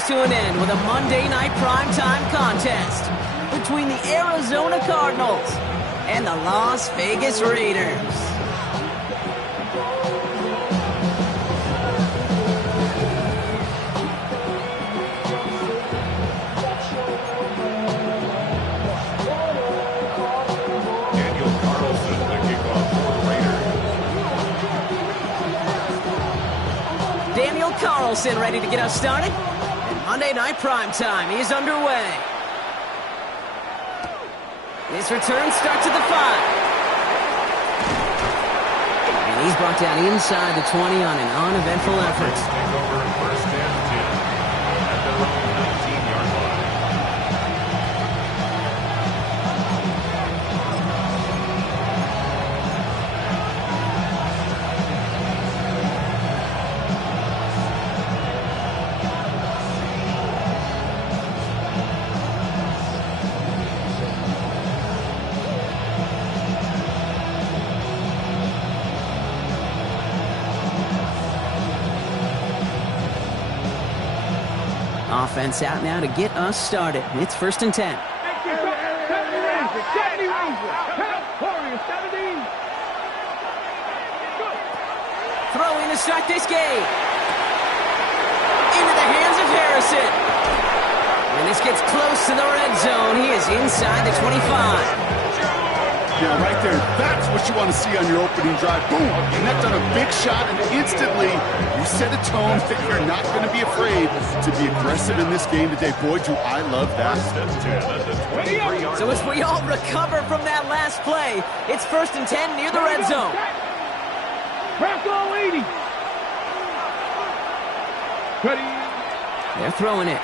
comes to an end with a Monday night primetime contest between the Arizona Cardinals and the Las Vegas Raiders. Daniel Carlson ready to get us started. And Monday Night Primetime is underway. This return starts at the 5. And he's brought down inside the 20 on an uneventful effort. Take over first and 10 at their own 19-yard line. Offense out now to get us started. It's first and 10. Throwing to start this game. Into the hands of Harrison. And this gets close to the red zone. He is inside the 25. Yeah, right there. That's what you want to see on your opening drive. Boom! Connect on a big shot, and instantly you set a tone that you're not going to be afraid to be aggressive in this game today. Boy, do I love that. So as we all recover from that last play, it's first and 10 near the red zone. Press all 80. Ready. They're throwing it.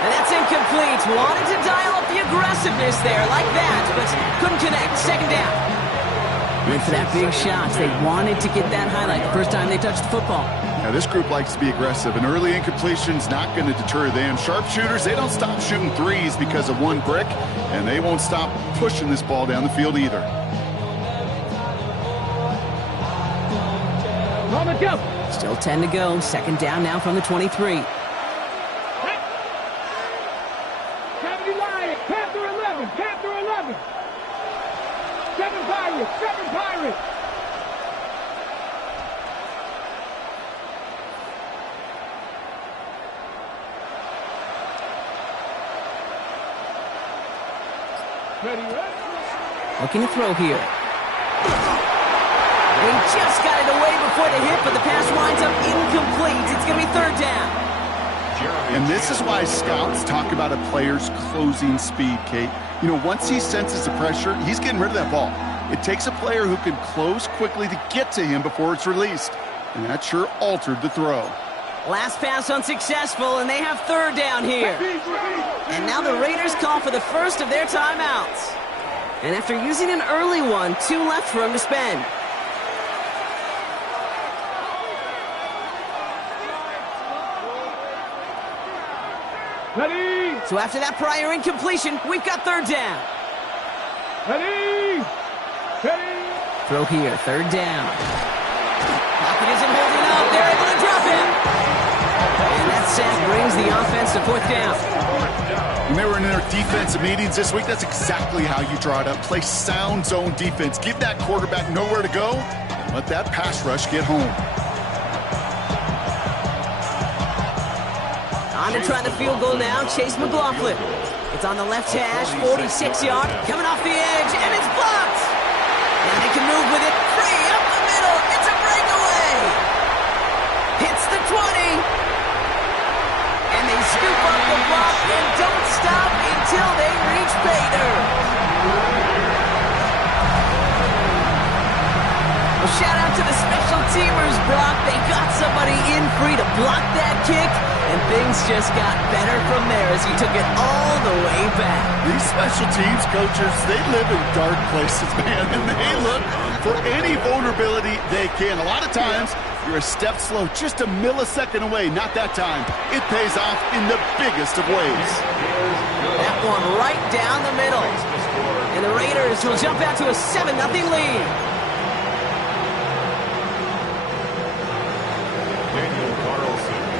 And that's incomplete. Wanted to dial up the aggressiveness there like that, but couldn't connect. Second down. Went for that big shot. They wanted to get that highlight the first time they touched the football. Now, this group likes to be aggressive. An early incompletion's not going to deter them. Sharpshooters, they don't stop shooting threes because of one brick, and they won't stop pushing this ball down the field either. Still 10 to go. Second down now from the 23. Panther 11. 7 Pirates. Ready. Looking to throw here. He just got it away before the hit, but the pass winds up incomplete. It's going to be third down. And this is why scouts talk about a player's closing speed, Kate. You know, once he senses the pressure, he's getting rid of that ball. It takes a player who can close quickly to get to him before it's released. And that sure altered the throw. Last pass unsuccessful, and they have third down here. And now the Raiders call for the first of their timeouts. And after using an early one, 2 left for him to spend. Ready. So after that prior incompletion, we've got third down. Ready. Throw here, third down. Lockett isn't holding up. They're able to drop him. And that sack brings the offense to fourth down. When they were in their defensive meetings this week, that's exactly how you draw it up. Play sound zone defense. Give that quarterback nowhere to go. And let that pass rush get home. On to try the field goal now, Chase McLaughlin. It's on the left hash, 46-yard, coming off the edge, and it's blocked! And they can move with it, free, up the middle, it's a breakaway! Hits the 20! And they scoop up the block and don't stop until they reach Bader! Well, shout out to the special teamers, Brock. They got somebody in free to block that kick, and things just got better from there as he took it all the way back. These special teams coaches, they live in dark places, man, and they look for any vulnerability they can. A lot of times, you're a step slow, just a millisecond away. Not that time. It pays off in the biggest of ways. That one right down the middle. And the Raiders will jump out to a 7-0 lead. Daniel Carlson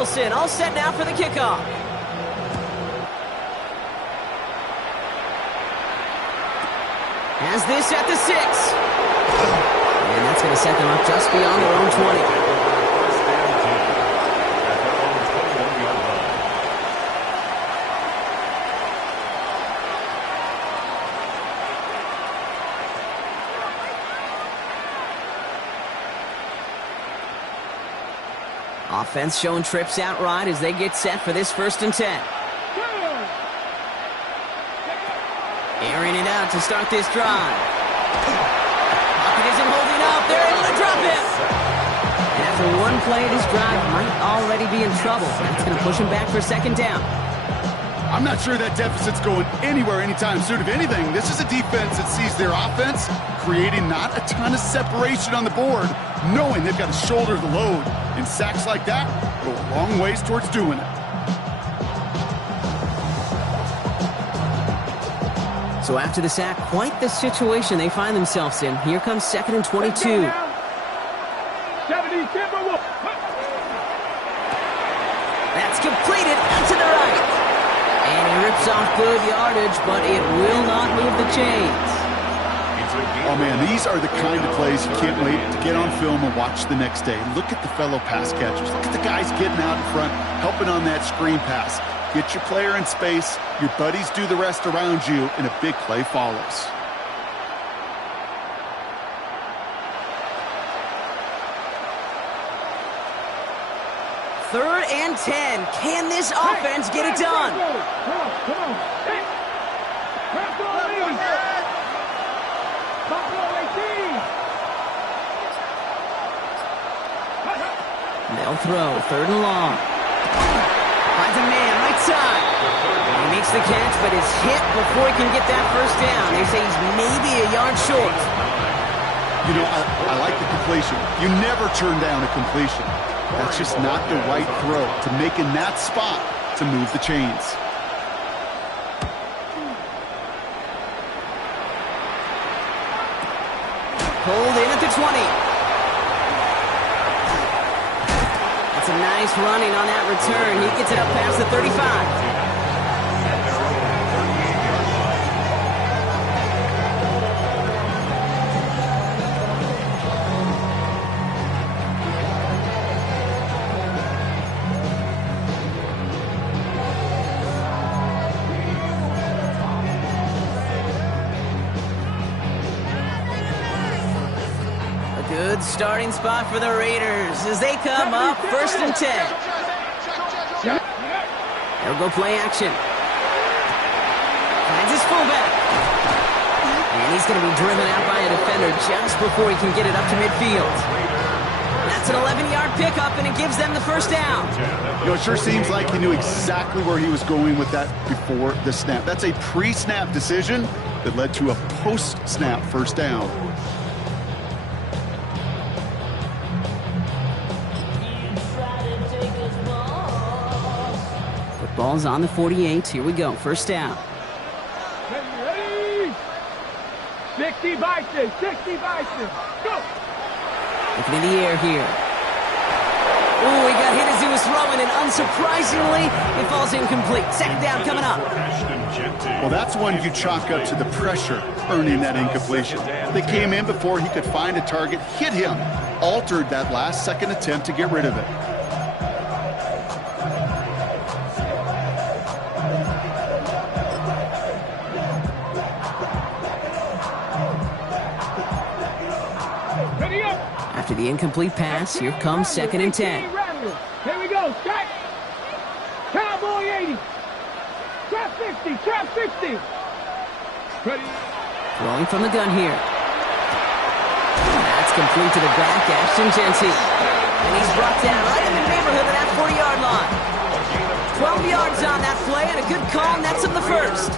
Carlson, all set now for the kickoff. Has this at the 6. And that's going to set them up just beyond their own 20. First down 10 at their own 21-yard line. Offense showing trips out right as they get set for this 1st and 10. Airing it out to start this drive. Pocket isn't holding up. They're able to drop him. And after one play, this drive might already be in trouble. That's going to push him back for 2nd down. I'm not sure that deficit's going anywhere anytime soon. If anything, this is a defense that sees their offense creating not a ton of separation on the board, knowing they've got to shoulder the load. And sacks like that go a long ways towards doing it. So after the sack, quite the situation they find themselves in. Here comes 2nd and 22. 70 Timberwolves. That's completed out to the right. And he rips off good yardage, but it will not move the chains. Oh, man, these are the kind of plays you can't wait to get on film and watch the next day. Look at the fellow pass catchers. Look at the guys getting out in front, helping on that screen pass. Get your player in space, your buddies do the rest around you, and a big play follows. Third and 10. Can this offense get it done? Come on. Hey. Press on in. Buffalo 18. They'll throw. 3rd and long. Finds a man right side. He makes the catch, but is hit before he can get that 1st down. They say he's maybe a yard short. You know, I like the completion. You never turn down a completion. That's just not the right throw to make in that spot to move the chains. Pulled in at the 20. That's a nice running on that return. He gets it up past the 35. Good starting spot for the Raiders as they come up 1st and 10. They'll go play action. Finds his fullback. And he's going to be driven out by a defender just before he can get it up to midfield. That's an 11-yard pickup, and it gives them the 1st down. You know, it sure seems like he knew exactly where he was going with that before the snap. That's a pre-snap decision that led to a post-snap 1st down. Ball's on the 48. Here we go. 1st down. Ready? 60 Bison. Go. Looking in the air here. Ooh, he got hit as he was throwing, and unsurprisingly, it falls incomplete. 2nd down coming up. Well, that's one you chalk up to the pressure earning that incompletion. They came in before he could find a target, hit him, altered that last second attempt to get rid of it. After the incomplete pass, here comes 2nd and 10. Here we go. Check. Cowboy 80. Trap 60. Ready. Throwing from the gun here. That's complete to the back, Ashton Jeanty. And he's brought down right in the neighborhood of that 40-yard line. 12 yards on that play, and a good call, and that's him the 1st.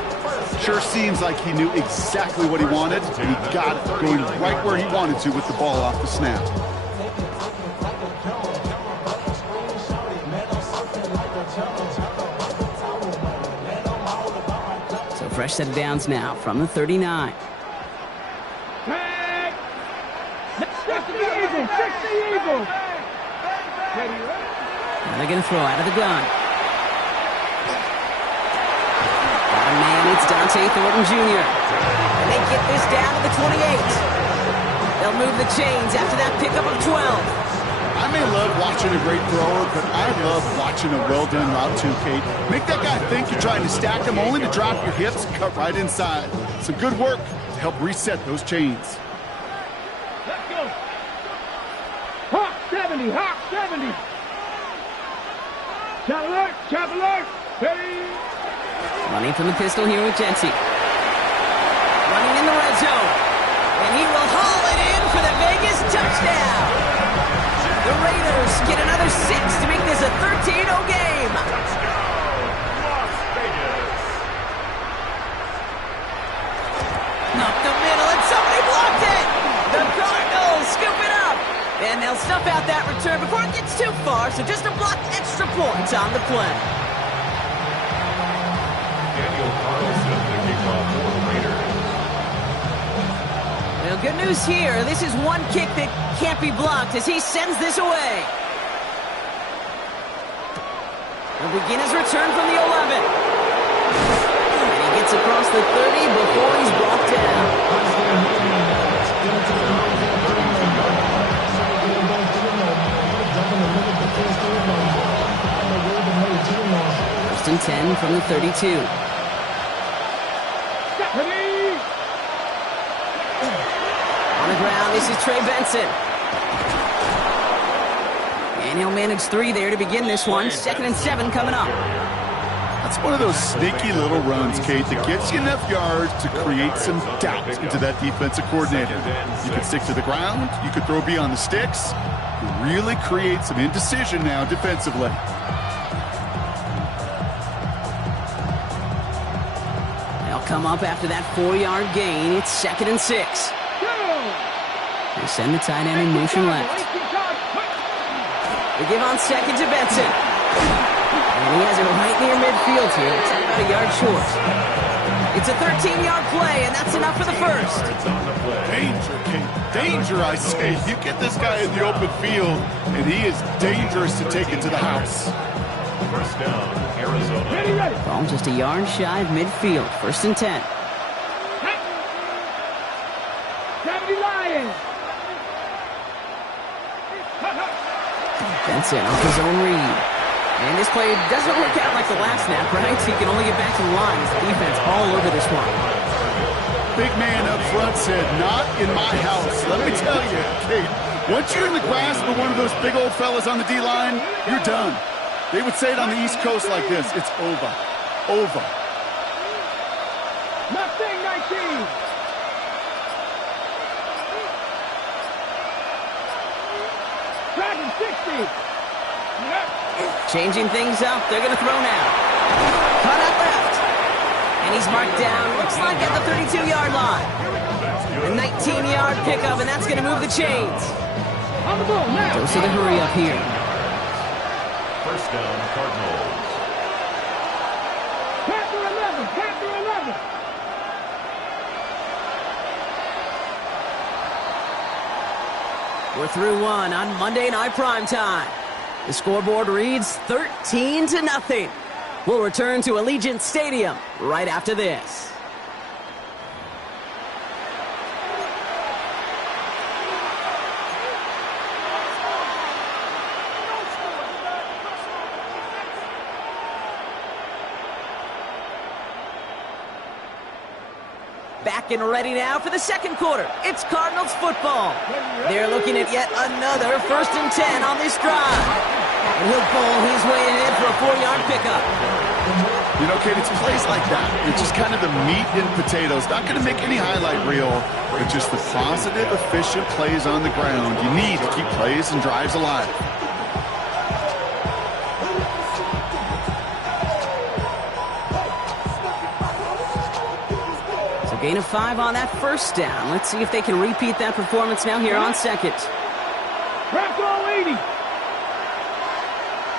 Sure seems like he knew exactly what he wanted, and he got it going right where he wanted to with the ball off the snap. So fresh set of downs now from the 39. Tag. 60 Eagles. Ready. And they're going to throw out of the gun. Got a man, it's Dante Thornton Jr. And they get this down to the 28. They'll move the chains after that pickup of 12. I may love watching a great thrower, but I love watching a well-done route too, Kate. Make that guy think you're trying to stack him only to drop your hips and cut right inside. Some good work to help reset those chains. Let's go. Hawk 70, Hawk 70. Chop alert, ready. Running from the pistol here with Jency. Running in the red zone. And he will haul it in for the Vegas touchdown. The Raiders get another 6 to make this a 13-0 game. Las Vegas. Up the middle, and somebody blocked it. The Cardinals scoop it up. And they'll stuff out that return before it gets too far, so just a blocked extra point on the play. Daniel Carlson, the kickoff for the Raiders. Well, good news here. This is one kick that can't be blocked as he sends this away. He'll begin his return from the 11. And he gets across the 30 before he's brought down. First and 10 from the 32. On the ground, this is Trey Benson. And he'll manage 3 there to begin this one. 2nd and 7 coming up. That's one of those sneaky little runs, Kate, that gets you enough yards to create some doubt into that defensive coordinator. You could stick to the ground. You could throw beyond the sticks. Really create some indecision now defensively. They'll come up after that 4-yard gain. It's 2nd and 6. They send the tight end in motion left. They give on 2nd to Benson. And he has it right near midfield here. It's about a yard short. It's a 13-yard play, and that's enough for the first. Danger, Kate. Danger, I say. You get this guy in the open field, and he is dangerous to take it to the house. First down, Arizona. Ball just a yard shy of midfield. 1st and 10. 70 Lions. Benson off his own read. And this play doesn't work out like the last snap, right? He can only get back to the line. His defense all over this one. Big man up front said, not in my house. Let me tell you, Kate, once you're in the grasp of one of those big old fellas on the D-line, you're done. They would say it on the East Coast like this. It's over. Over. Mustang 19. Dragon 60. Changing things up. They're going to throw now. Caught out left. And he's marked down, looks like at the 32-yard line. A 19-yard pickup, and that's going to move the chains. On the ball now. Goes to the hurry up here. First down, Cardinals. Panther 11. Panther 11. We're through one on Monday Night Primetime. The scoreboard reads 13-0. We'll return to Allegiant Stadium right after this. Back and ready now for the second quarter. It's Cardinals football. They're looking at yet another 1st and 10 on this drive. And he'll bowl his way ahead for a 4-yard pickup. You know, Kate, it's plays like that. It's just kind of the meat and potatoes. Not going to make any highlight reel, but just the positive, efficient plays on the ground. You need to keep plays and drives alive. Gain of 5 on that first down. Let's see if they can repeat that performance now here on second. Bronco 80.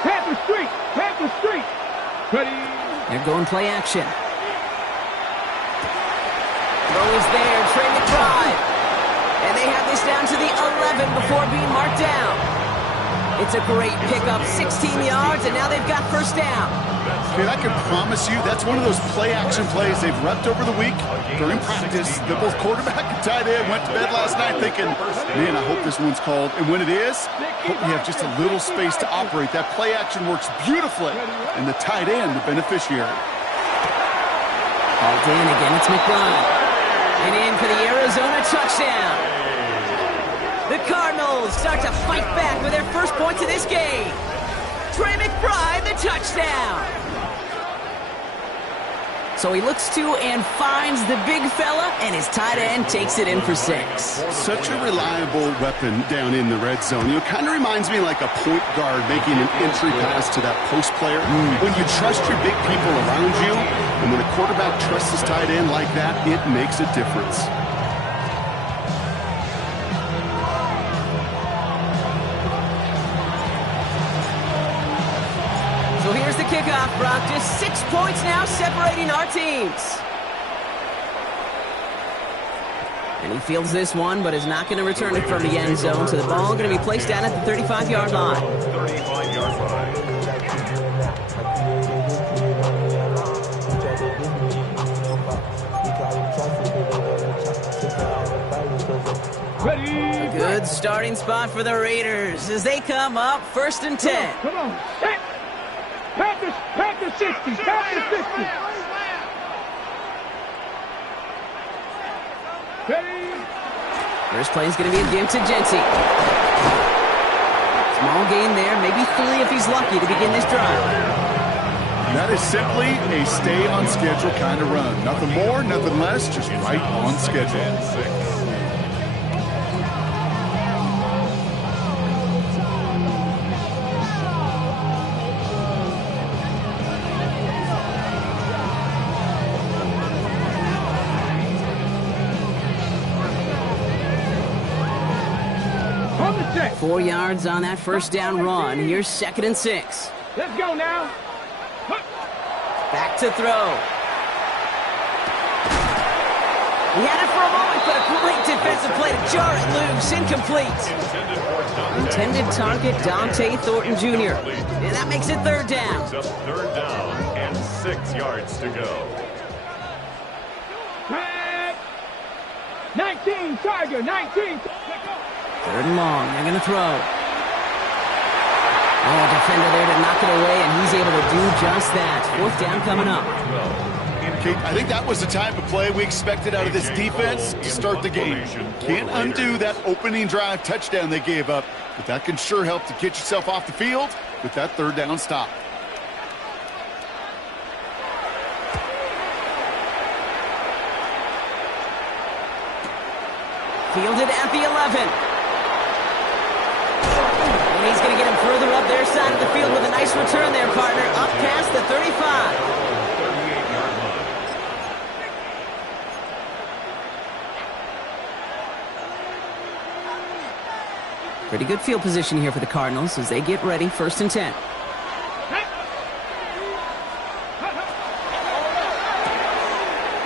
Panther Street. Panther Street. Ready. They're going play action. Throw is there. Trey McBride. And they have this down to the 11 before being marked down. It's a great pickup, 16 yards, and now they've got first down. Kid, I can promise you that's one of those play-action plays they've repped over the week during practice. The both quarterback and tight end went to bed last night thinking, man, I hope this one's called. And when it is, hope we have just a little space to operate. That play-action works beautifully, and the tight end, the beneficiary. Called in again, it's McBride. And in for the Arizona touchdown. The Cardinals start to fight back with their first points of this game. Trey McBride, the touchdown. So he looks to and finds the big fella, and his tight end takes it in for 6. Such a reliable weapon down in the red zone. You know, kind of reminds me like a point guard making an entry pass to that post player. When you trust your big people around you, and when a quarterback trusts his tight end like that, it makes a difference. So here's the kickoff, Brock. Just 6 points now separating our teams. And he fields this one, but is not going to return it from the end zone. So the ball going to be placed down at the 35-yard line. 35-yard line. A good starting spot for the Raiders as they come up 1st and 10. Come on. Pack the 60. Pack the 60. Ready? First play is going to be a give to Genty. Small gain there, maybe 3 if he's lucky to begin this drive. That is simply a stay on schedule kind of run. Nothing more, nothing less, just right on schedule. 6. On the check. 4 yards on that first down run. Here's 2nd and 6. Let's go now. Back to throw. He had it for a moment, but a great defensive play to jar it loose. Incomplete. Intended target, Dante Thornton Jr. And that makes it 3rd down. Just 3rd down and 6 yards to go. Pack. 19, Tiger, 19. 3rd and long. They're going to throw. Oh, defender there to knock it away, and he's able to do just that. 4th down coming up. Kate, I think that was the type of play we expected out of this defense to start the game. Can't undo that opening drive touchdown they gave up, but that can sure help to get yourself off the field with that 3rd down stop. Fielded at the 11. And he's going to get him further up their side of the field with a nice return there, partner. Up past the 35. Pretty good field position here for the Cardinals as they get ready, 1st and 10.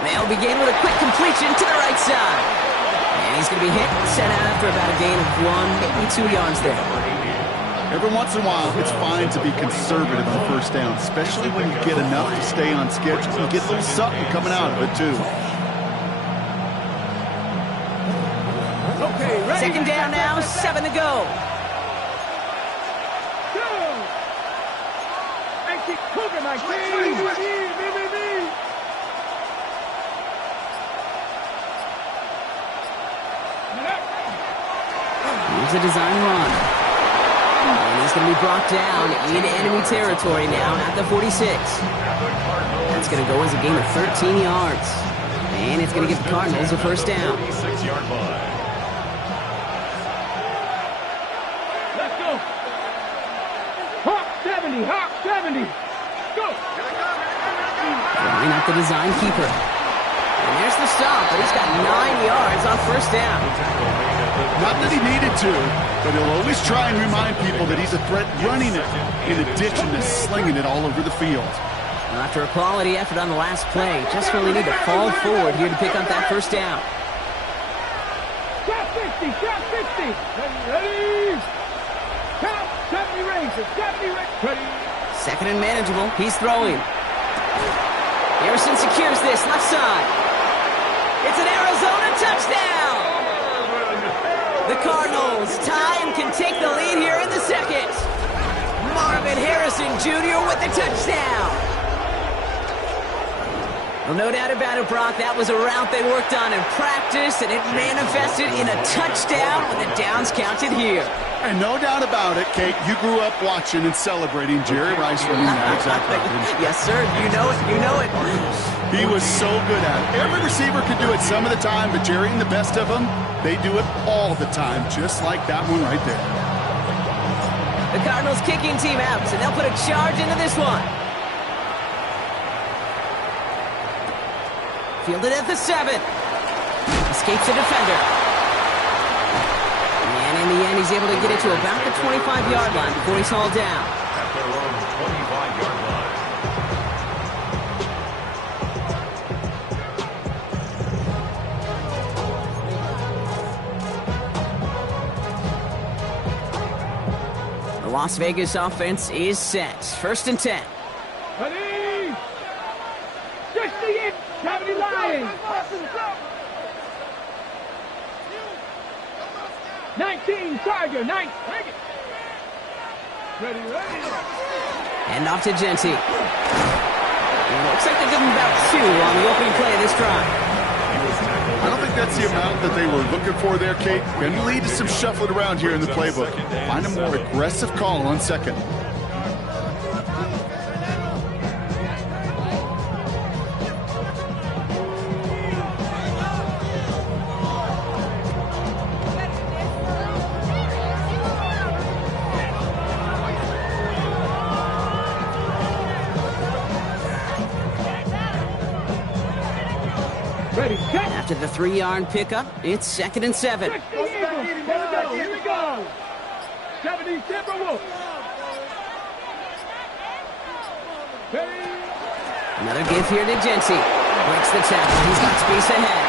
They'll begin with a quick completion to the right side. And he's going to be hit and set out after about a gain of 1, maybe 2 yards there. Every once in a while, it's fine to be conservative on 1st down, especially when you get enough to stay on schedule and get a little something coming out of it, too. Okay, ready. 2nd down now, 7 to go. Go. And keep moving like me. Here's a design run. And he's going to be brought down into enemy territory now at the 46. That's going to go as a gain of 13 yards. And it's going to give the Cardinals a 1st down. 6-yard line. Let's go. Hawk 70, Hawk 70. Go. Line up the design keeper. And there's the stop, but he's got 9 yards on 1st down. Not that he needed to, but he'll always try and remind people that he's a threat running it in addition to slinging it all over the field. Well, after a quality effort on the last play, just really need to fall forward here to pick up that 1st down. Shot 60, shot 60. Ready. Count 70 rings. 70 rings. Ready. Second and manageable. He's throwing. Harrison secures this left side. It's an Arizona touchdown. The Cardinals tie and can take the lead here in the second. Marvin Harrison Jr. with the touchdown. Well, no doubt about it, Brock. That was a route they worked on in practice, and it manifested in a touchdown when the downs counted here. And no doubt about it, Kate, you grew up watching and celebrating Jerry Rice running that exact route. Yes, sir. You know it. You know it. He was so good at it. Every receiver could do it some of the time, but Jerry and the best of them, they do it all the time, just like that one right there. The Cardinals kicking team out, and they'll put a charge into this one. Fielded at the 7. Escapes the defender. And in the end, he's able to get it to about the 25-yard line before he's hauled down. At their own 25-yard line. The Las Vegas offense is set. 1st and 10. Ready. 60 in. 70 Lions. 19 Tiger. 9. Ready. And off to Genty. Looks like they give him about 2 on the opening play of this drive. I don't think that's the amount that they were looking for there, Kate. Going to lead to some shuffling around here in the playbook. Find a more aggressive call on second. After the 3-yard pickup, it's 2nd and 7. Here we go. 70 Timberwolves. Another give here to Genty. Breaks the tackle. He's got space ahead.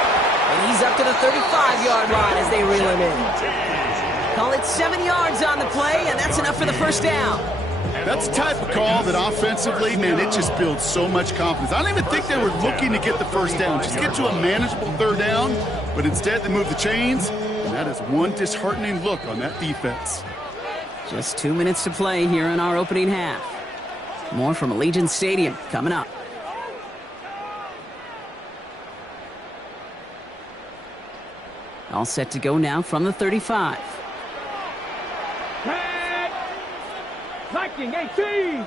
And he's up to the 35-yard line as they reel him in. Call it 7 yards on the play, and that's enough for the first down. That's the type of call that offensively, man, it just builds so much confidence. I don't even think they were looking to get the first down. Just get to a manageable 3rd down, but instead they move the chains, and that is one disheartening look on that defense. Just 2 minutes to play here in our opening half. More from Allegiant Stadium coming up. All set to go now from the 35. Viking 18.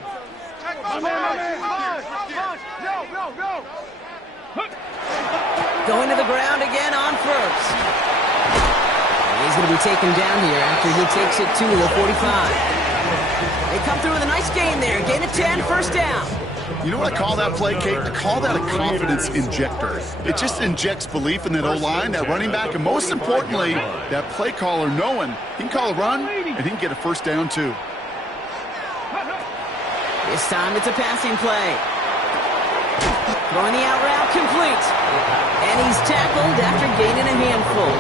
Going to the ground again on first. He's going to be taken down here after he takes it to the 45. They come through with a nice gain there. Gain of 10, first down. You know what I call that play, Kate? I call that a confidence injector. It just injects belief in that O-line, that running back, and most importantly, that play caller knowing he can call a run and he can get a first down too. This time it's a passing play. Throwing the out route complete. And he's tackled after gaining a handful.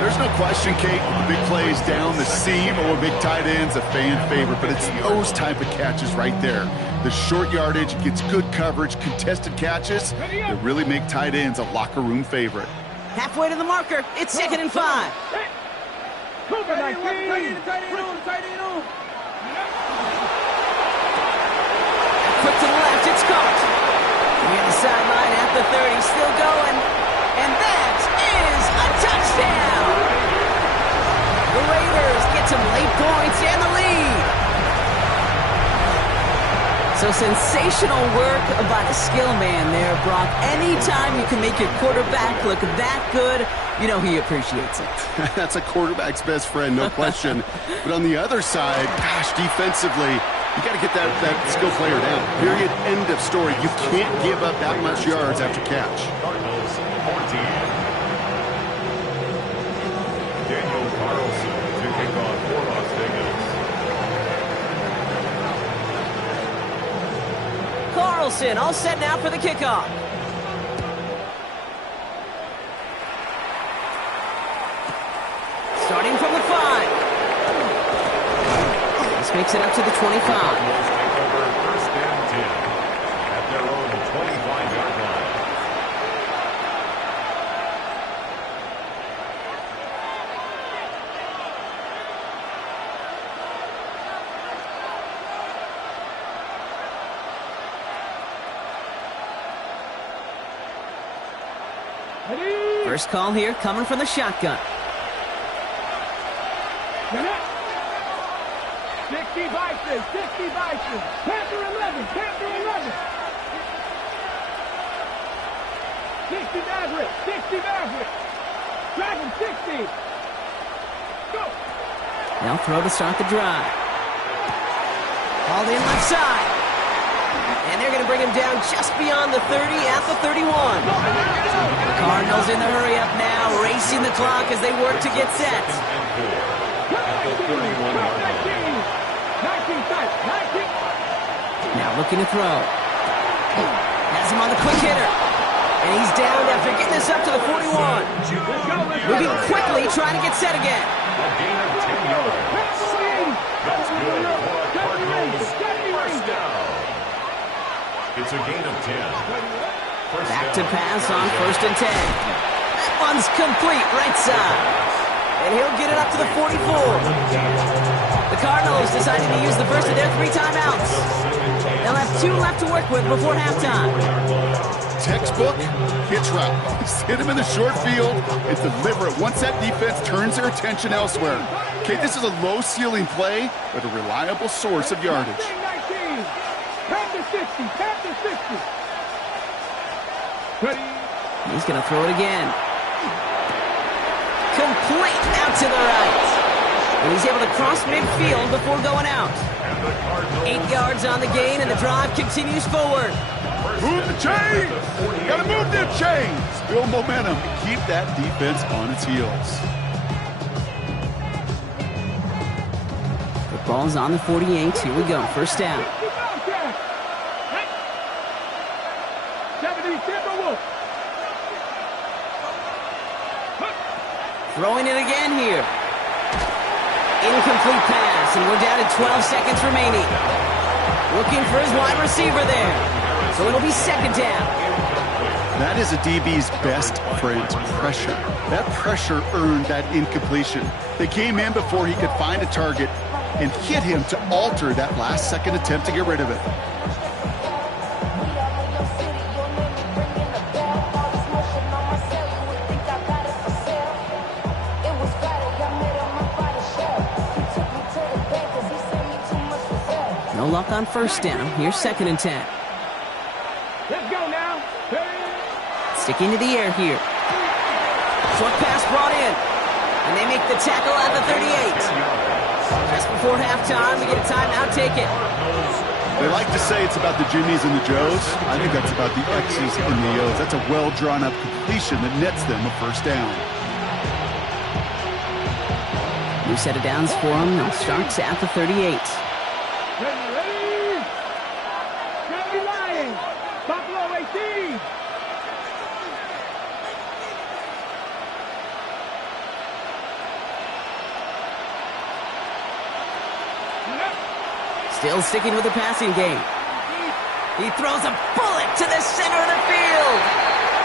There's no question, Kate, the big plays down the seam or big tight ends, a fan favorite, but it's those type of catches right there. The short yardage, gets good coverage, contested catches that really make tight ends a locker room favorite. Halfway to the marker, it's 2nd and 5. Quick to the left, it's caught. Near the sideline at the 30, still going. And that is a touchdown! The Raiders get some late points and the lead. So sensational work by the skill man there, Brock. Anytime you can make your quarterback look that good, you know he appreciates it. That's a quarterback's best friend, no question. But on the other side, gosh, defensively, you got to get that skill player down. Period. End of story. You can't give up that much yards after catch. Cardinals 14. Daniel Carlson to kick off for Las Vegas. Carlson all set now for the kickoff. Starting from the 5. picks it up to the 25. Take over first and 10 at their own 25-yard line. First call here coming from the shotgun. 60 Bison, 60 Bison. Panther 11, Panther 11. 60 Maverick, 60 Maverick. Dragon 60. Go. They'll throw to start the drive. Called in left side. And they're going to bring him down just beyond the 30 at the 31. The Cardinals in the hurry-up now, racing the clock as they work to get set. Now looking to throw. Has him on the quick hitter. And he's down after getting this up to the 41. Moving quickly, trying to get set again. A gain of 10 yards. That's good for a Cardinals first down. It's a gain of 10. Back to pass on first and 10. That one's complete, right side. And he'll get it up to the 44. The Cardinals decided to use the first of their 3 timeouts. They'll have 2 left to work with before halftime. Textbook hitch route. Just hit him in the short field and deliver it once that defense turns their attention elsewhere. Okay, this is a low-ceiling play, but a reliable source of yardage. Panther 60, Panther 60. Ready? He's going to throw it again. Complete out to the right. And he's able to cross midfield before going out. 8 yards on the gain, and the drive continues forward. Move the chains! Gotta move them chains! Build momentum and keep that defense on its heels. The ball's on the 48. Here we go. First down. 70 Timberwolf. Throwing it again here. Incomplete pass, and we're down to 12 seconds remaining. Looking for his wide receiver there. So it'll be second down. That is a DB's best friend, pressure. That pressure earned that incompletion. They came in before he could find a target and hit him to alter that last-second attempt to get rid of it. No luck on first down. Here's second and 10. Let's go now. Sticking to the air here. Short pass brought in. And they make the tackle at the 38. Just before halftime, we get a timeout taken. They like to say it's about the Jimmies and the Joes. I think that's about the X's and the O's. That's a well-drawn-up completion that nets them a first down. New set of downs for them. Now starts at the 38. Ready? Ready, Lions. Buffalo 18. Still sticking with the passing game. He throws a bullet to the center of the field.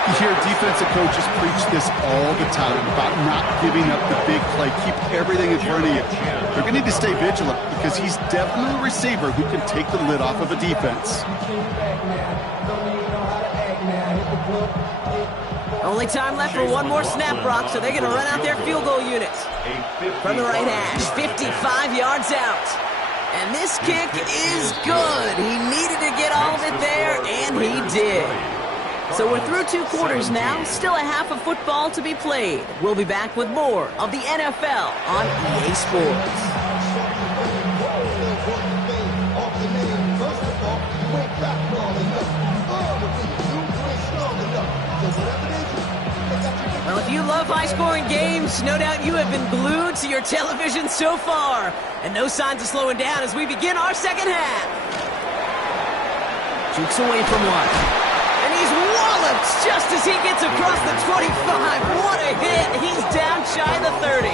You hear defensive coaches preach this all the time about not giving up the big play. Keep everything in front of you. They're going to need to stay vigilant because he's definitely a receiver who can take the lid off of a defense. Only time left for one more snap, Brock, so they're going to run out their field goal unit. From the right hash, 55 yards out. And this kick is good. He needed to get all of it there, and he did. So we're through 2 quarters now, still a half of football to be played. We'll be back with more of the NFL on EA Sports. Well, if you love high-scoring games, no doubt you have been glued to your television so far. And no signs of slowing down as we begin our second half. Jukes away from one. And he's walloped just as he gets across the 25. What a hit. He's down shy of the 30.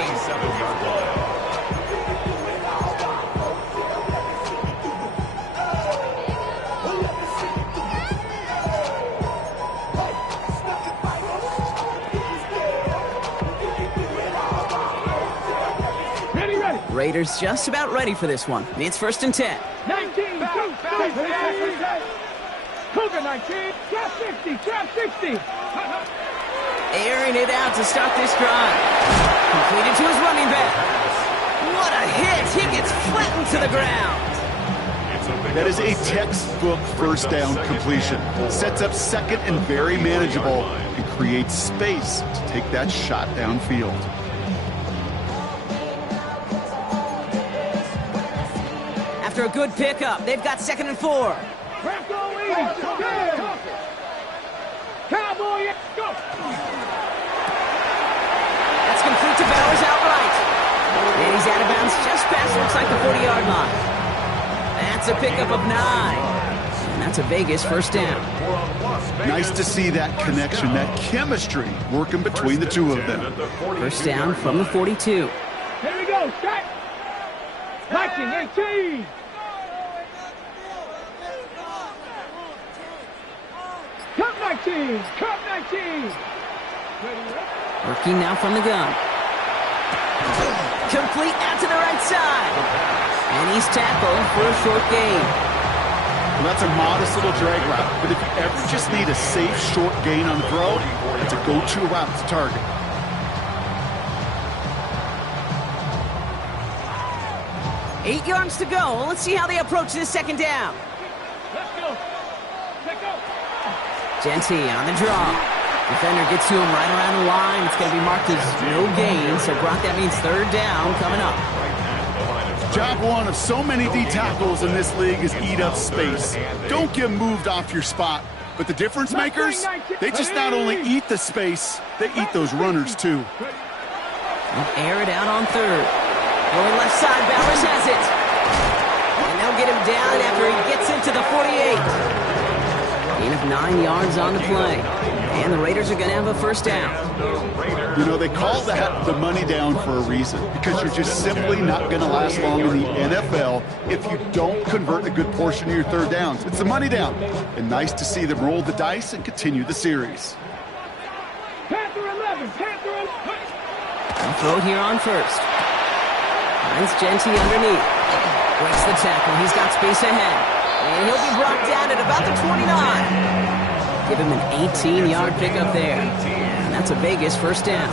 Ready, ready. Raiders just about ready for this one. It's 1st and 10. 19, Cougar 19, trap 60, trap 60. Airing it out to start this drive. Completed to his running back. What a hit! He gets flattened to the ground. That is a textbook first down completion. Sets up second and very manageable and creates space to take that shot downfield. After a good pickup, they've got 2nd and 4. Cowboy, go. That's complete to Bowers outright. And he's out of bounds just past, looks like the 40-yard line. That's a pickup of 9. And that's a Vegas first down. Nice to see that connection, that chemistry working between the two of them. First down from the 42. Here we go, strike. Viking 18. Cup 19, Cup 19. Working now from the gun. Complete out to the right side. And he's tackled for a short gain. Well, that's a modest little drag route, but if you ever just need a safe short gain on the throw, it's a go-to route to target. Eight yards to go. Let's see how they approach this 2nd down. Let's go. Let's go. Genty on the draw. Defender gets to him right around the line. It's going to be marked as no gain. So, Brock, that means 3rd down coming up. Job one of so many D tackles in this league is eat up space. Don't get moved off your spot. But the difference makers, they just not only eat the space, they eat those runners too. They'll air it out on 3rd. Going left side, Bowers has it. And they'll get him down after he gets into the 48. Gain of 9 yards on the play. And the Raiders are going to have a first down. You know, they call that the money down for a reason, because you're just simply not going to last long in the NFL if you don't convert a good portion of your 3rd downs. It's the money down. And nice to see them roll the dice and continue the series. Panther 11, Panther 11. They'll throw it here on 1st. Finds Genty underneath. Breaks the tackle. He's got space ahead. And he'll be brought down at about the 29. Give him an 18-yard pickup there. And that's a Vegas first down.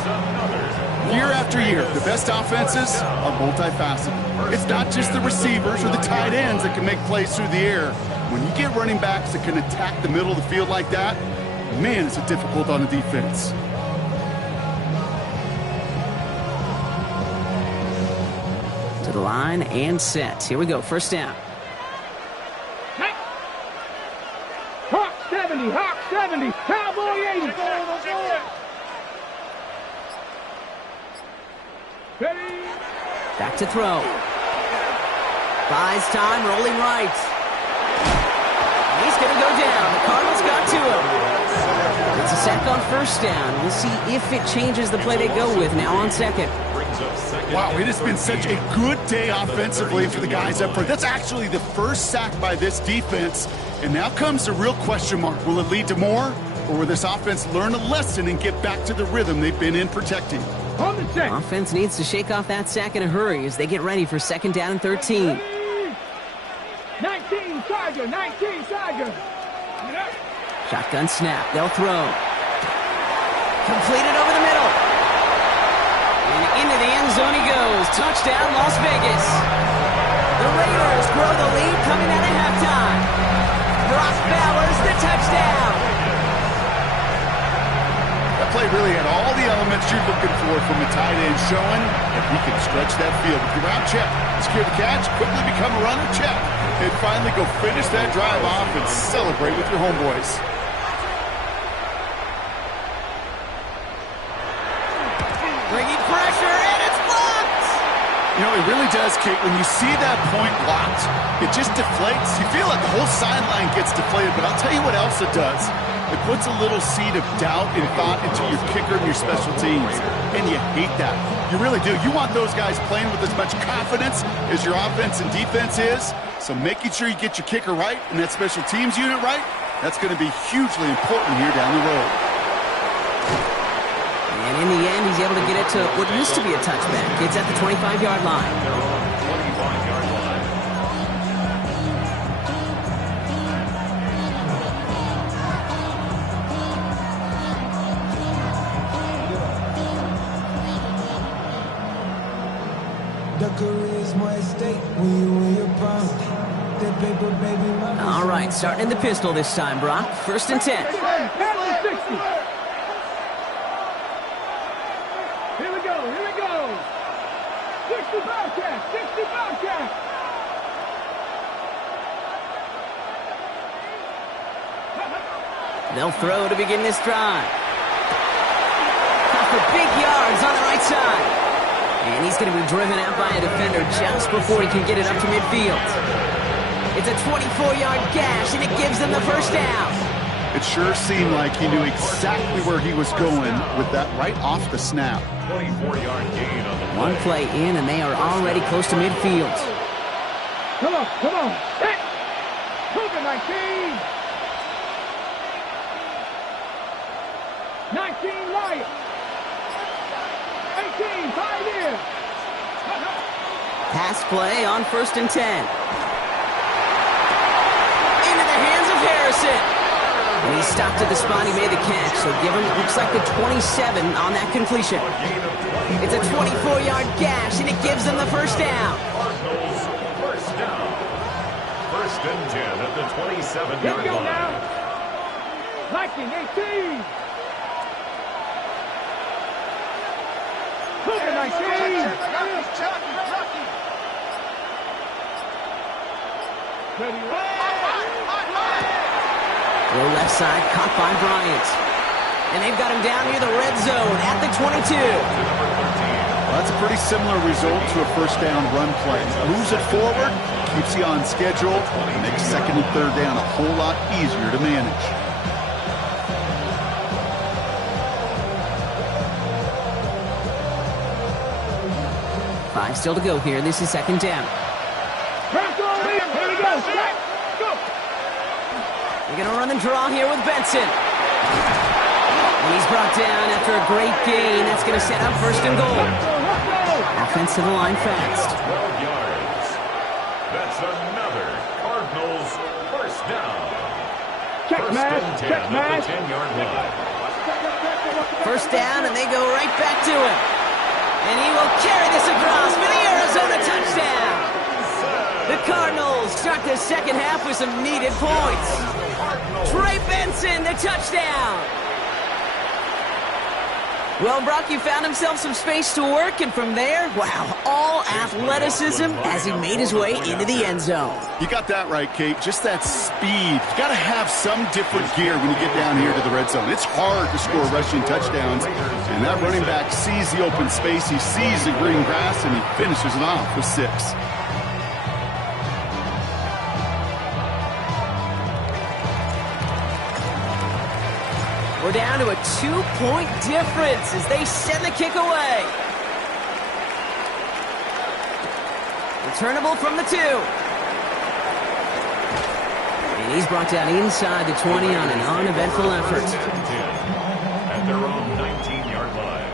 Year after year, the best offenses are multifaceted. It's not just the receivers or the tight ends that can make plays through the air. When you get running backs that can attack the middle of the field like that, man, is it difficult on the defense. To the line and set. Here we go, first down. Hawk 70, Hawk 70, Cowboy 80. Ready? Back to throw. Buys time, rolling right. He's going to go down. The Cardinals got to him. It's a sack on first down. We'll see if it changes the play they go with now on 2nd. Wow, it has been such a good day offensively for the guys up front. That's actually the first sack by this defense. And now comes the real question mark. Will it lead to more? Or will this offense learn a lesson and get back to the rhythm they've been in protecting? On the check. Offense needs to shake off that sack in a hurry as they get ready for 2nd down and 13. 19 Tiger, 19 Tiger. Shotgun snap. They'll throw. Completed over the middle. And into the end zone he goes. Touchdown, Las Vegas. The Raiders grow the lead coming out of halftime. Brock Bowers, the touchdown. That play really had all the elements you're looking for from a tight end, showing that he can stretch that field. With your route, check. Secure the catch, quickly become a runner, check. And finally go finish that drive off and celebrate with your homeboys. Bringing pressure, and it's blocked. You know, it really does, Kate. When you see that point blocked, it just deflates. You feel like the whole sideline gets deflated, but I'll tell you what else it does. It puts a little seed of doubt and thought into your kicker and your special teams, and you hate that. You really do. You want those guys playing with as much confidence as your offense and defense is, so making sure you get your kicker right and that special teams unit right, that's going to be hugely important here down the road. And In the end, he's able to get it to what used to be a touchback. It's at the 25-yard line. 25-yard line. All right, starting in the pistol this time, Brock. 1st and 10. Here we go, here we go. 60 Bobcats, 60 Bobcats. They'll throw to begin this drive. Caught for big yards on the right side. And he's going to be driven out by a defender just before he can get it up to midfield. It's a 24-yard gash, and it gives them the first down. It sure seemed like he knew exactly where he was going with that right off the snap. 24-yard gain on the play. One play in, and they are already close to midfield. Come on, come on. Set. Cougar 19. 19 Lions. 18, 5 in. Pass play on 1st and 10. Into the hands of Harrison. And he stopped at the spot he made the catch, so give him, looks like the 27 on that completion. It's a 24-yard gash, and it gives them the first down. Cardinals, first down. 1st and 10 at the 27-yard Here we go line. now. Viking 18. Cougar 19. Low left side, caught by Bryant. And they've got him down near the red zone at the 22. Well, that's a pretty similar result to a first down run play. Moves it forward, keeps you on schedule, and makes 2nd and 3rd down a whole lot easier to manage. Five still to go here. This is 2nd down. Here we go. Set. Go. They're going to run and draw here with Benson. And he's brought down after a great gain. That's going to set up 1st and goal. Offense to the line fast. 12 yards. That's another Cardinals first down. Check 1st match. and 10 Check at match. the 10-yard line. First down, and they go right back to him. And he will carry this across for the Arizona touchdown. The Cardinals start the 2nd half with some needed points. Trey Benson, the touchdown. Well, Brock, you found himself some space to work, and from there, wow, all athleticism as he made his way into the end zone. You got that right, Kate. Just that speed. You got to have some different gear when you get down here to the red zone. It's hard to score rushing touchdowns, and that running back sees the open space, he sees the green grass, and he finishes it off with 6. We're down to a 2-point difference as they send the kick away. Returnable from the 2. And he's brought down inside the 20 on an uneventful effort. At their own 19-yard line.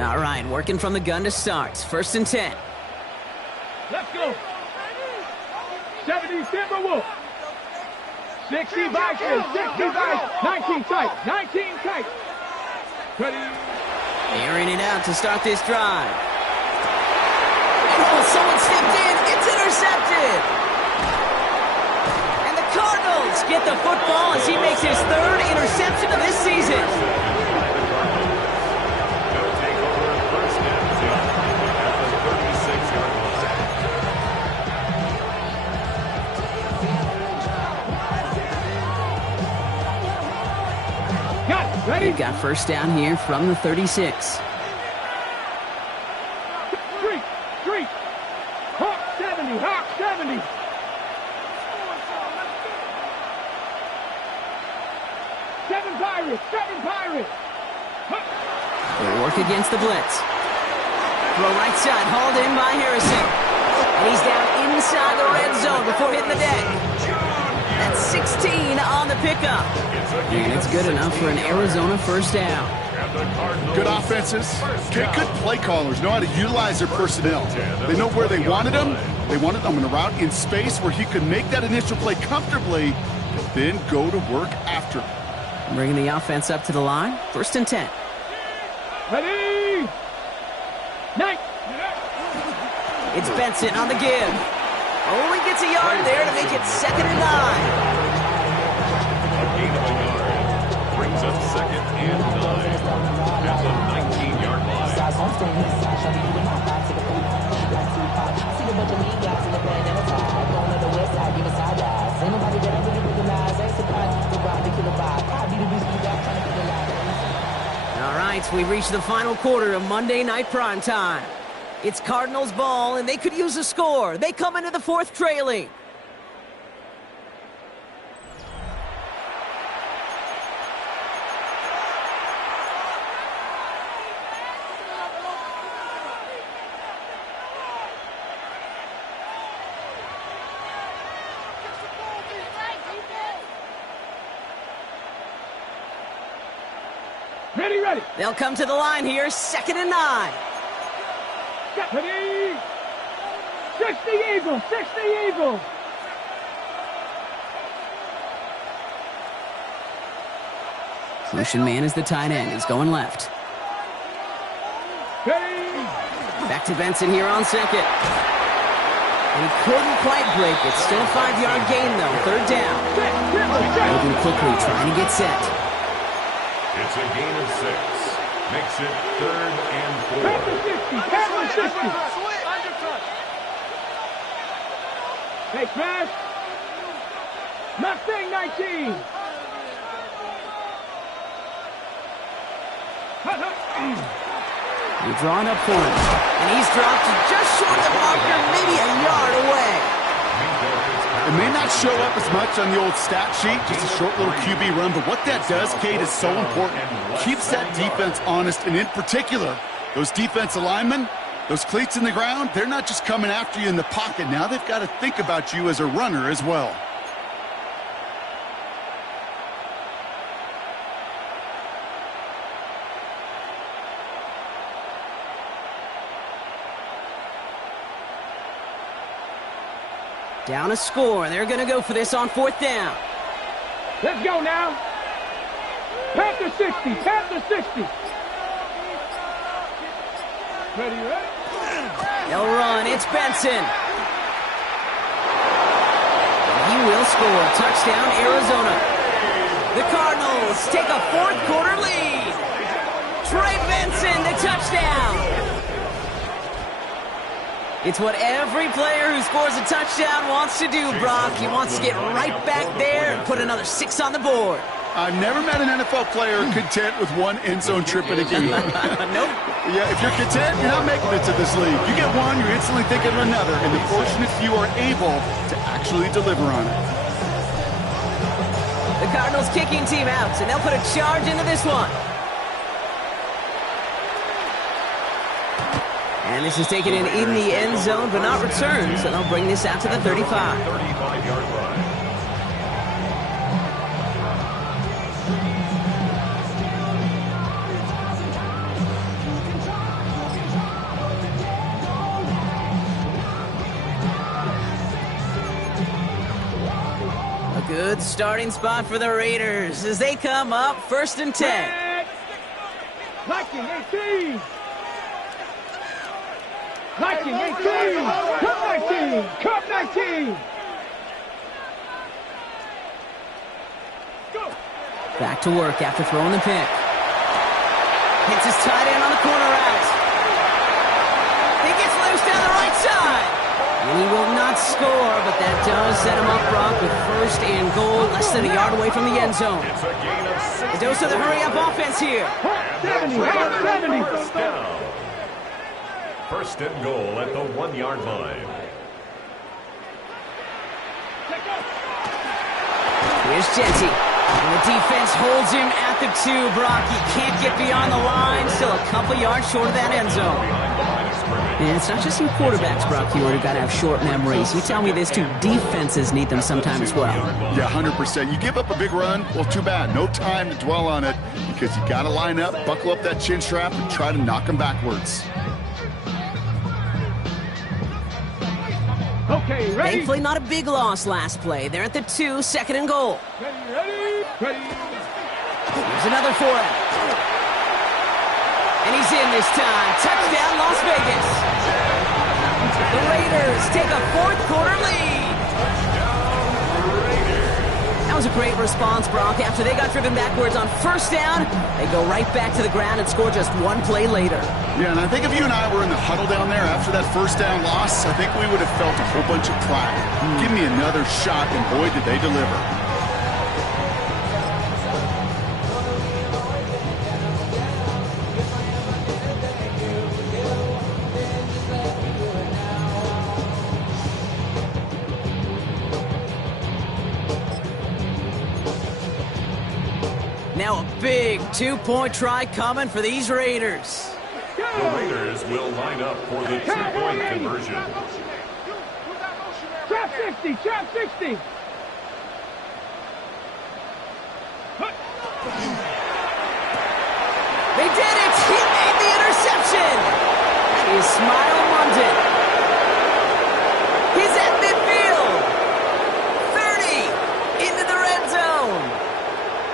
All right, working from the gun to start. 1st and 10. Let's go. 70 Timberwolves. 60 Vikings. 60 Vikings. 19 tight. 19 tight. Ready. Airing it out to start this drive. Oh, someone stepped in. It's intercepted. And the Cardinals get the football as he makes his 3rd interception of this season. They'll take over 1st and 10 at the 36-yard line. Got it. Ready. They've got first down here from the 36. Street. Hawk 70. Hawk 70. Seven Pirates. They work against the blitz. Throw right side, hauled in by Harrison. And he's down inside the red zone before hitting the deck. That's 16 on the pickup. And it's good enough for an Arizona first down. Good offenses. Good play callers know how to utilize their personnel. They know where they wanted them. They wanted them in a route in space where he could make that initial play comfortably, then go to work after. Bringing the offense up to the line. 1st and 10. Ready? Night. It's Benson on the give. Only gets a yard there to make it 2nd and 9. A gain of a yard brings up 2nd and 9 at the 19-yard line. All right, we've reached the final quarter of Monday Night Primetime. It's Cardinals ball, and they could use a score. They come into the 4th trailing. Ready. They'll come to the line here, 2nd and 9. Ready. 60 Eagles. 60 Eagles. Lucian Mann is the tight end. He's going left. Ready. Back to Benson here on 2nd. And he couldn't quite break it. Still a 5-yard gain, though. 3rd down. Moving quickly, trying to get set. It's a gain of 6. Makes it 3rd and 4. Pass the 60. Hey, Crash. Mustang 19. You're drawing up for him. And he's dropped just short of the marker, maybe a yard away. It may not show up as much on the old stat sheet, just a short little QB run, but what that does, Kate, is so important. Keeps that defense honest, and in particular, those defensive linemen, those cleats in the ground, they're not just coming after you in the pocket. Now they've got to think about you as a runner as well. Down a score. They're going to go for this on 4th down. Let's go now. Panther 60. Panther 60. Ready. They'll run. It's Benson. He will score. Touchdown, Arizona. The Cardinals take a 4th quarter lead. Trey Benson, the touchdown. It's what every player who scores a touchdown wants to do, Brock. He wants to get right back there and put another 6 on the board. I've never met an NFL player content with one end zone trip in a game. Nope. Yeah, if you're content, you're not making it to this league. You get one, you're instantly thinking of another, and the fortunate few are able to actually deliver on it. The Cardinals kicking team out, and they'll put a charge into this one. And this is taken in the end zone, but not returned, so they'll bring this out to the 35. 35-yard line. A good starting spot for the Raiders as they come up 1st and 10. Viking 18. Viking 18. Cup 19. Cup 19. Go. Back to work after throwing the pick. Hits his tight end on the corner route. He gets loose down the right side. And he will not score, but that does set him up, Brock, with 1st and goal, less than a yard away from the end zone. It's a gain of 6. A dose of the hurry-up offense here. 70. 70. 1st and goal at the 1-yard line. Here's Genty. And the defense holds him at the 2. Brock, he can't get beyond the line. Still a couple yards short of that end zone. And it's not just your quarterbacks, Brock Hewitt, who got to have short memories. You tell me this too, defenses need them sometime as well. Yeah, 100%. You give up a big run, well, too bad. No time to dwell on it because you got to line up, buckle up that chin strap, and try to knock them backwards. Okay, ready? Thankfully, not a big loss last play. They're at the 2, 2nd and goal. Ready. Here's another for him. And he's in this time. Touchdown, Las Vegas. The Raiders take a fourth-quarter lead. That was a great response, Brock. After they got driven backwards on first down, they go right back to the ground and score just one play later. Yeah, and I think if you and I were in the huddle down there after that first down loss, I think we would have felt a whole bunch of pride. Give me another shot, and boy, did they deliver. Now a big two-point try coming for these Raiders. The Raiders will line up for the two-point conversion. Trap 60, trap 60. They did it! He made the interception! That is Smile London. He's at midfield. 30 into the red zone.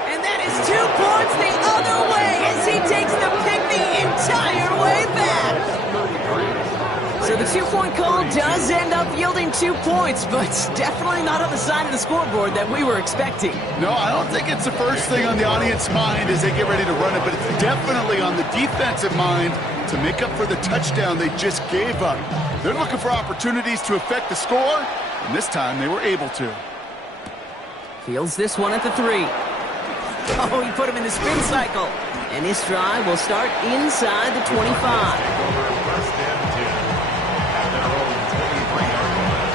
And that is 2 points the other way as he takes the pick the entire way back. So the two-point call does end up yielding 2 points, but definitely not on the side of the scoreboard that we were expecting. No, I don't think it's the first thing on the audience mind as they get ready to run it, but it's definitely on the defensive mind to make up for the touchdown they just gave up. They're looking for opportunities to affect the score, and this time they were able to. Fields this one at the 3. Oh, he put him in the spin cycle. And this drive will start inside the 25. First and 10 at their own 23-yard line.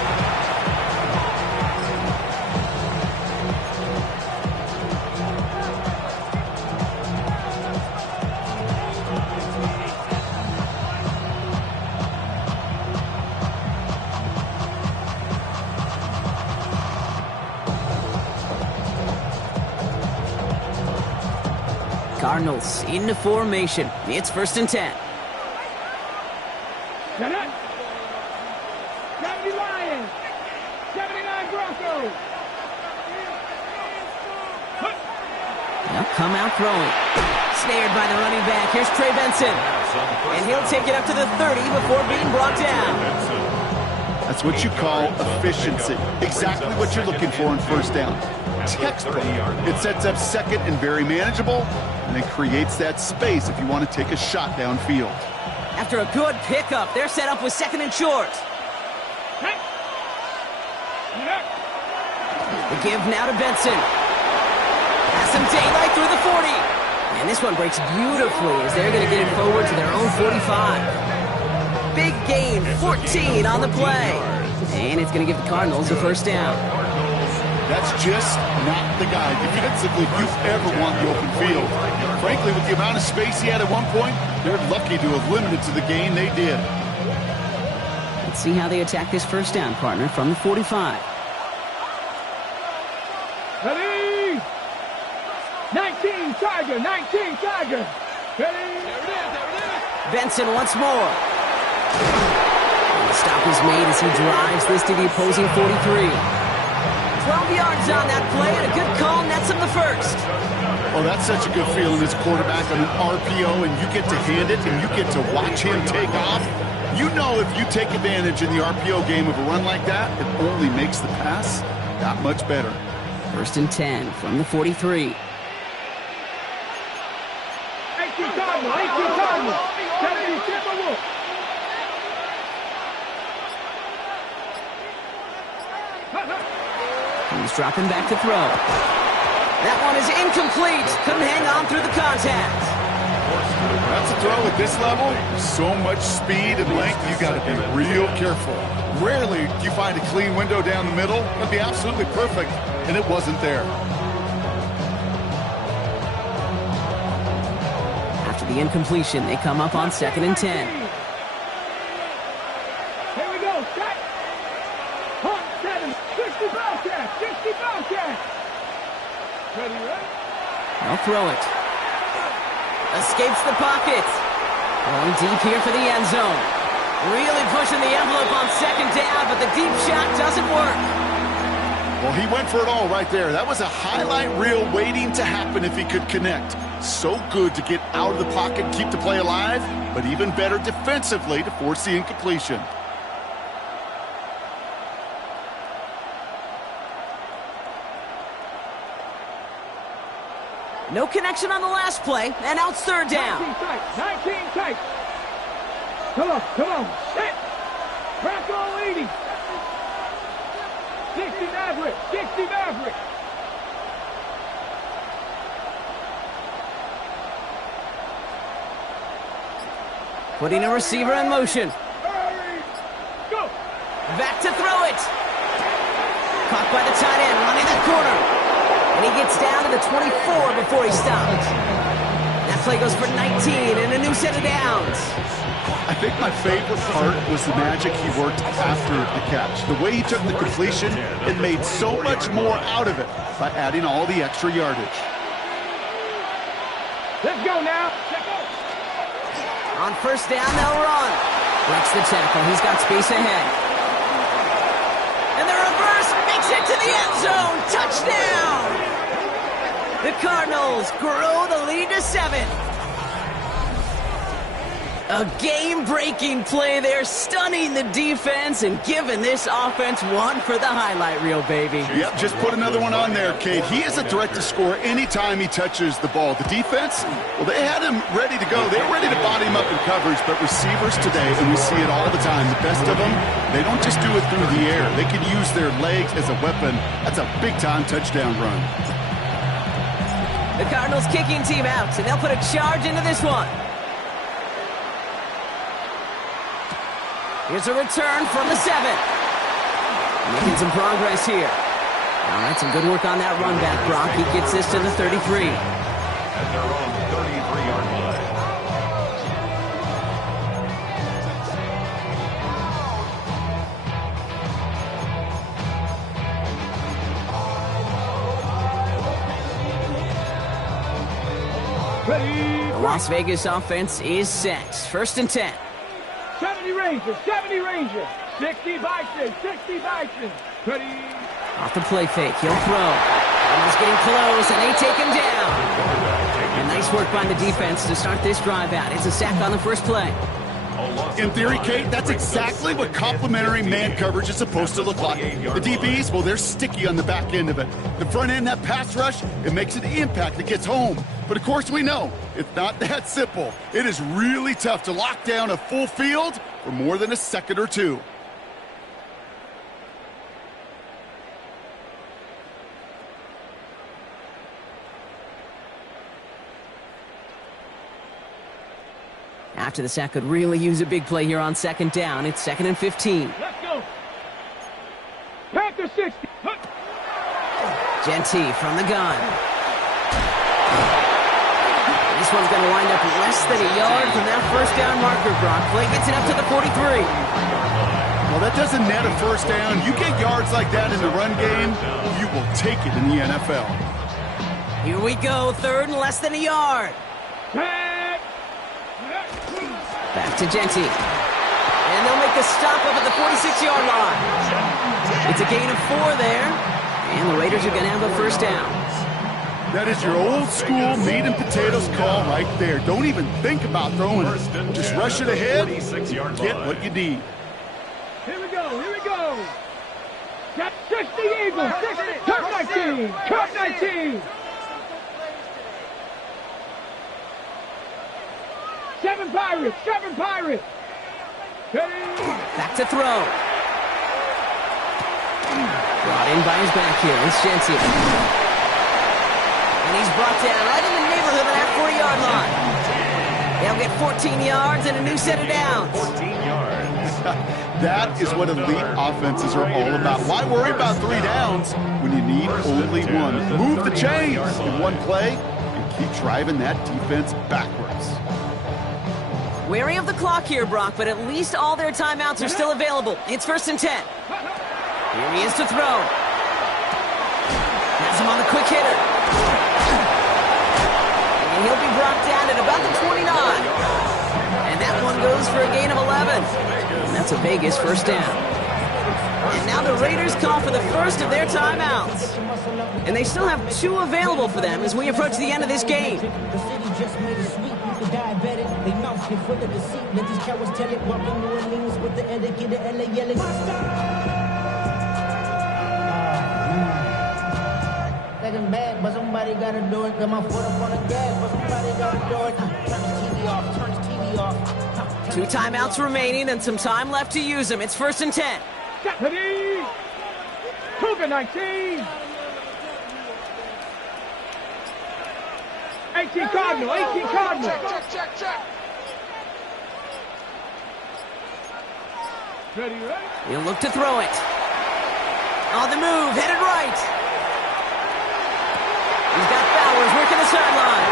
Cardinals into formation. It's 1st and 10. Set it. 70 Lions. 79 Broncos. Now come out throwing. Snared by the running back. Here's Trey Benson. And he'll take it up to the 30 before being brought down. That's what you call efficiency. Exactly what you're looking for in first down. Textbook. It sets up second and very manageable, and it creates that space if you want to take a shot downfield. After a good pickup, they're set up with 2nd and short. The give now to Benson. Has some daylight through the 40. And this one breaks beautifully as they're going to get it forward to their own 45. Big gain, 14 on the play. And it's going to give the Cardinals a first down. That's just not the guy defensively you ever want the open field. Frankly, with the amount of space he had at one point, they're lucky to have limited to the gain they did. Let's see how they attack this first down, partner, from the 45. Ready? 19 Tiger, 19 Tiger. Ready? Benson once more. And the stop is made as he drives this to the opposing 43. 12 yards on that play, and a good call nets him the first. Oh, that's such a good feeling as quarterback on an RPO, and you get to hand it, and you get to watch him take off. You know if you take advantage in the RPO game of a run like that, it only makes the pass that much better. 1st and 10 from the 43. 18 Cardinal, 18 Cardinal. 70 Timberwolves. He's dropping back to throw. That one is incomplete. Couldn't hang on through the contact. That's a throw at this level. So much speed and length, you got to be real careful. Rarely do you find a clean window down the middle. That'd be absolutely perfect, and it wasn't there. After the incompletion, they come up on 2nd and 10. Bobcats. 60 Bobcats. Ready, ready? They'll throw it. Escapes the pocket. Going deep here for the end zone. Really pushing the envelope on second down, but the deep shot doesn't work. Well, he went for it all right there. That was a highlight reel waiting to happen if he could connect. So good to get out of the pocket and keep the play alive, but even better defensively to force the incompletion. No connection on the last play, and out it's third down. 19 tight. 19 tight. Come on, come on. Set. Crack on leading. 60 Maverick. 60 Maverick. Putting a receiver in motion. Hurry. Go. Back to throw it. Caught by the tight end, running that corner. And he gets down to the 24 before he stops. That play goes for 19 and a new set of downs. I think my favorite part was the magic he worked after the catch. The way he took the completion and made so much more out of it by adding all the extra yardage. Let's go now. Check out. On first down, they'll run. Breaks the tackle. He's got space ahead. And the reverse makes it to the end zone. Touchdown! The Cardinals grow the lead to 7. A game-breaking play there, stunning the defense and giving this offense one for the highlight reel, baby. Yep, just put another one on there, Kate. He is a threat to score anytime he touches the ball. The defense, well, they had him ready to go. They were ready to body him up in coverage, but receivers today, and we see it all the time, the best of them, they don't just do it through the air. They can use their legs as a weapon. That's a big-time touchdown run. The Cardinals kicking team out, and they'll put a charge into this one. Here's a return from the 7. Making some progress here. All right, some good work on that run back, Brock. He gets this to the 33. At their own 33-yard line. Ready. The Las Vegas offense is set. First and 10. 70 Rangers. 70 Rangers. 60 Bison. 60 Bison. Ready. Off the play fake. He'll throw. Almost getting close, and they take him down. And nice work by the defense to start this drive out. It's a sack on the first play. In theory, Kate, that's exactly what complimentary man coverage is supposed to look like. The DBs, well, they're sticky on the back end of it. The front end, that pass rush, it makes an impact that gets home. But of course we know, it's not that simple. It is really tough to lock down a full field for more than a second or two. After the sack could really use a big play here on second down. It's 2nd and 15. Let's go. Panther 60. Genty from the gun. This one's going to wind up less than a yard from that first down marker, Brock. Play gets it up to the 43. Well, that doesn't net a first down. You get yards like that in the run game, you will take it in the NFL. Here we go, 3rd and less than a yard. Back to Genty. And they'll make the stop up at the 46-yard line. It's a gain of 4 there. And the Raiders are going to have a first down. That is your old school meat and potatoes call right there. Don't even think about throwing it. Just rush it ahead and get what you need. Here we go. Here we go. Got 60 Eagles. 60. Cut 19. Cut 19. 7 Pirates. 7 Pirates. Ready. Back to throw. Brought in by his back here. It's Genty. And he's brought down right in the neighborhood of that 40-yard line. They'll get 14 yards and a new set of downs. 14 yards. That is what elite offenses are all about. Why worry about 3 downs when you need only 1? Move the chains in one play and keep driving that defense backwards. Wary of the clock here, Brock, but at least all their timeouts are still available. It's 1st and 10. Here he is to throw. him on the quick hitter. And he'll be brought down at about the 29. And that one goes for a gain of 11. And that's a Vegas first down. And now the Raiders call for the first of their timeouts. And they still have 2 available for them as we approach the end of this game. The city just made a sweep with the diabetic. They mouths get full of deceit. Let these cowards tell it. Walking New Orleans with the etiquette of LA yelling. Second bad, but somebody gotta do it. Got my foot up on the gas, but somebody gotta do it. Turn this TV off, turn this TV off. 2 timeouts remaining and some time left to use them. It's 1st and 10. Deputy! Cougar 19! 18 Cardinal, 18 Cardinal! Check. Ready, right? He'll look to throw it. On the move, headed right. He's got Bowers working the sideline.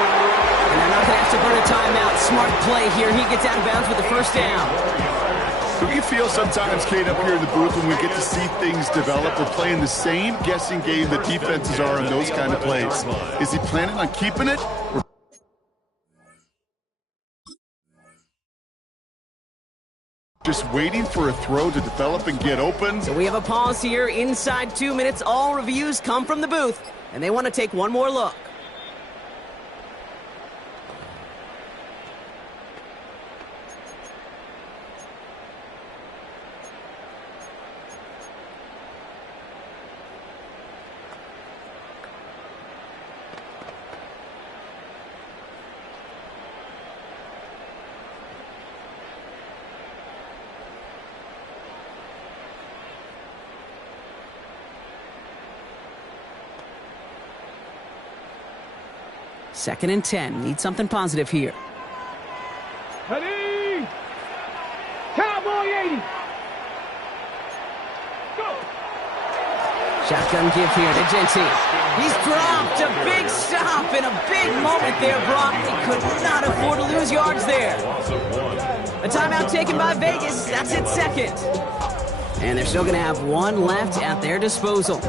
And they're not going to have to burn a timeout. Smart play here. He gets out of bounds with the first down. We feel sometimes, Kate, up here in the booth when we get to see things develop. We're playing the same guessing game that defenses are in those kind of plays. Is he planning on keeping it? Or just waiting for a throw to develop and get open? So we have a pause here. Inside 2 minutes, all reviews come from the booth. And they want to take one more look. Second and 10. Need something positive here. Ready! Cowboy 80! Go! Shotgun give here to Jency. He's dropped a big stop in a big moment there, Brock. They could not afford to lose yards there. A timeout taken by Vegas. That's its second. And they're still going to have 1 left at their disposal.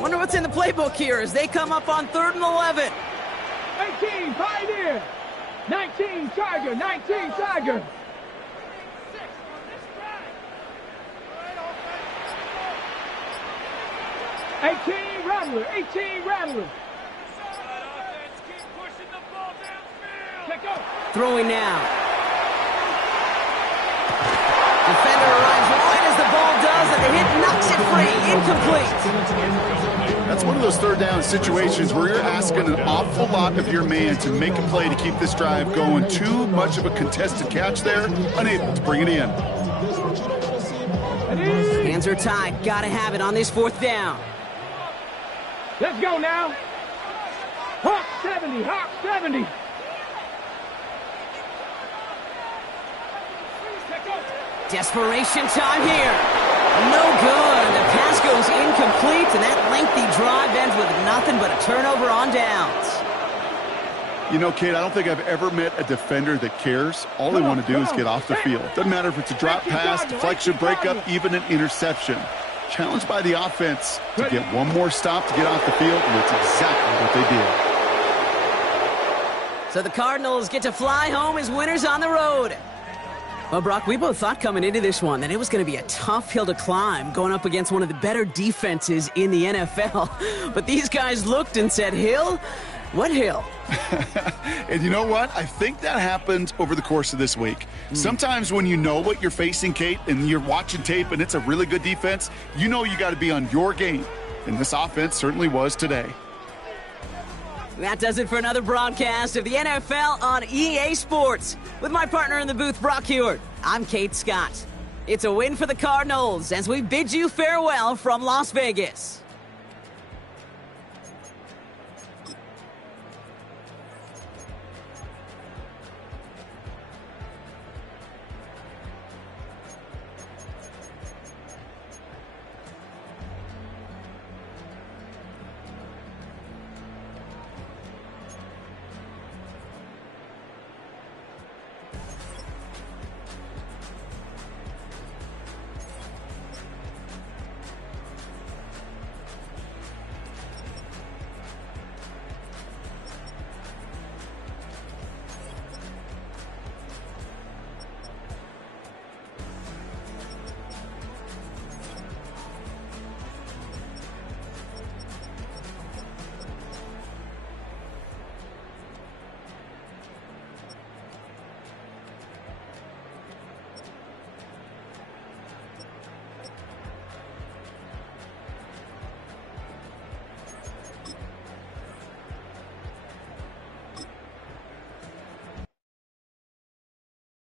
Wonder what's in the playbook here as they come up on 3rd and 11. 18 Pioneer! 19 Tiger! 19 Tiger! 18 Rattler! 18 Rattler! Throwing now. Defender arrives right as the ball does, and the hit knocks it free. Incomplete. That's one of those 3rd down situations where you're asking an awful lot of your man to make a play to keep this drive going. Too much of a contested catch there, unable to bring it in. Hands are tied. Gotta have it on this 4th down. Let's go now. Hawk 70, Hawk 70. Desperation time here. No good. The pass goes incomplete, and that lengthy drive ends with nothing but a turnover on downs. You know, Kate, I don't think I've ever met a defender that cares. All they want to do is get off the field. Doesn't matter if it's a drop pass, deflection, breakup, even an interception. Challenged by the offense to get one more stop to get off the field, and that's exactly what they did. So the Cardinals get to fly home as winners on the road. Well, Brock, we both thought coming into this one that it was going to be a tough hill to climb going up against one of the better defenses in the NFL. But these guys looked and said, Hill? What hill? And you know what? I think that happened over the course of this week. Sometimes when you know what you're facing, Kate, and you're watching tape and it's a really good defense, you know you got to be on your game. And this offense certainly was today. That does it for another broadcast of the NFL on EA Sports. With my partner in the booth, Brock Huard, I'm Kate Scott. It's a win for the Cardinals as we bid you farewell from Las Vegas.